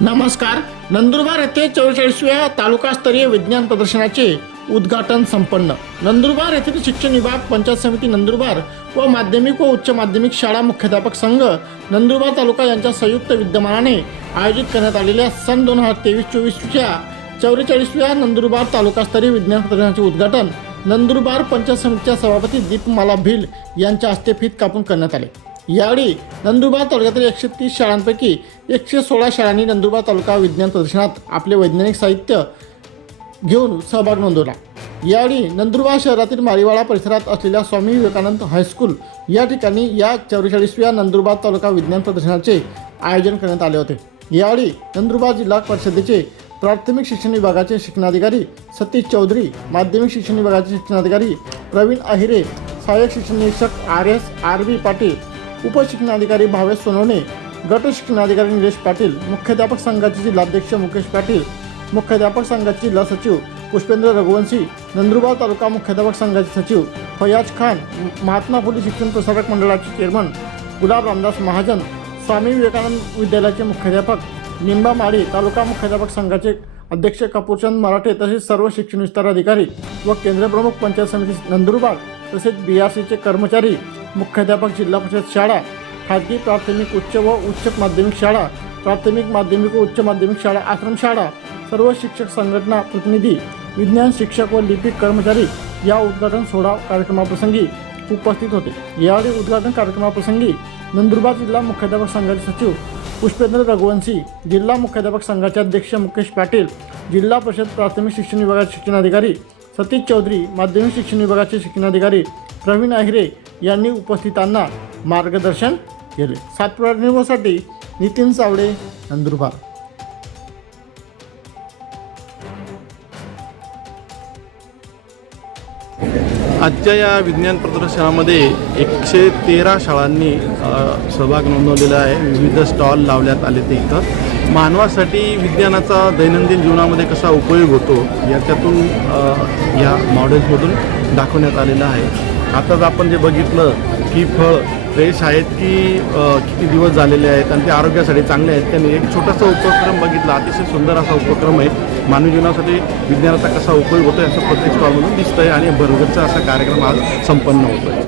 नमस्कार. नंदुरबार येथे चौवेचाळीसव्या तालुकास्तरीय विज्ञान प्रदर्शनाचे उद्घाटन संपन्न. नंदुरबार येथील शिक्षण विभाग पंचायत समिती नंदुरबार व माध्यमिक व उच्च माध्यमिक शाळा मुख्याध्यापक संघ नंदुरबार तालुका यांच्या संयुक्त विद्यमानाने आयोजित करण्यात आलेल्या सन दोन हजार तेवीस चोवीसच्या चौवेचाळीसव्या नंदुरबार तालुकास्तरीय विज्ञान प्रदर्शनाचे उद्घाटन नंदुरबार पंचायत समितीच्या सभापती दीपमाला भिल यांच्या हस्ते फीत कापून करण्यात आले. यावेळी नंदुरबार तालुक्यातील एकशे तीस शाळांपैकी एकशे सोळा शाळांनी नंदुरबार तालुका विज्ञान प्रदर्शनात आपले वैज्ञानिक साहित्य घेऊन सहभाग नोंदवला. यावेळी नंदुरबार शहरातील मारीवाडा परिसरात असलेल्या स्वामी विवेकानंद हायस्कूल या ठिकाणी या चौवेचाळीसव्या नंदुरबार तालुका विज्ञान प्रदर्शनाचे आयोजन करण्यात आले होते. यावेळी नंदुरबार जिल्हा परिषदेचे प्राथमिक शिक्षण विभागाचे शिक्षणाधिकारी सतीश चौधरी माध्यमिक शिक्षण विभागाचे शिक्षणाधिकारी प्रवीण अहिरे सहाय्यक शिक्षण निरीक्षक R S R B Patil उपशिक्षणाधिकारी Bhavesh Sonawane गट शिक्षणाधिकारी निलेश पाटील मुख्याध्यापक संघाचे जिल्हाध्यक्ष मुकेश पाटील मुख्याध्यापक संघाचे जिल्हा सचिव पुष्पेंद्र रघुवंशी नंदुरबार तालुका मुख्याध्यापक संघाचे सचिव फयाज खान महात्मा फुले शिक्षण प्रसारक मंडळाचे चेअरमन गुलाब रामदास महाजन स्वामी विवेकानंद विद्यालयाचे मुख्याध्यापक निंबा माळी तालुका मुख्याध्यापक संघाचे अध्यक्ष कपूरचंद मराठे तसेच सर्व शिक्षण विस्तार अधिकारी व केंद्रप्रमुख पंचायत समिती नंदुरबार तसेच बी आर सीचे कर्मचारी मुख्याध्यापक जिल्हा परिषद शाळा खाजगी प्राथमिक उच्च व उच्च माध्यमिक शाळा प्राथमिक माध्यमिक व उच्च माध्यमिक शाळा आश्रमशाळा सर्व शिक्षक संघटना प्रतिनिधी विज्ञान शिक्षक व लिपिक कर्मचारी या उद्घाटन सोहळा कार्यक्रमाप्रसंगी उपस्थित होते. यावेळी उद्घाटन कार्यक्रमाप्रसंगी नंदुरबार जिल्हा मुख्याध्यापक संघाचे सचिव पुष्पेंद्र रघुवंशी जिल्हा मुख्याध्यापक संघाचे अध्यक्ष मुकेश पाटील जिल्हा परिषद प्राथमिक शिक्षण विभागाचे शिक्षणाधिकारी सतीश चौधरी माध्यमिक शिक्षण विभागाचे शिक्षणाधिकारी प्रवीण अहिरे यांनी उपस्थितांना मार्गदर्शन केले. सातपुरा न्यूजसाठी नितीन चावडे नंदुरबार. आजच्या या विज्ञान प्रदर्शनामध्ये एकशे तेरा शाळांनी सहभाग नोंदवलेला आहे. विविध स्टॉल लावण्यात आले ते इथं. मानवासाठी विज्ञानाचा दैनंदिन जीवनामध्ये कसा उपयोग होतो याच्यातून या मॉडेल्समधून दाखवण्यात आलेलं आहे. आताच आपण जे बघितलं की फळ फ्रेश आहेत की किती दिवस झालेले आहेत आणि ते आरोग्यासाठी चांगले आहेत? त्यांनी एक छोटासा उपक्रम बघितला अतिशय सुंदर असा उपक्रम आहे. मानवी जीवनासाठी विज्ञानाचा कसा उपयोग होतो आहे असं प्रत्येक स्टॉलमधून आहे आणि भरगतचा असा कार्यक्रम आज संपन्न होतो आहे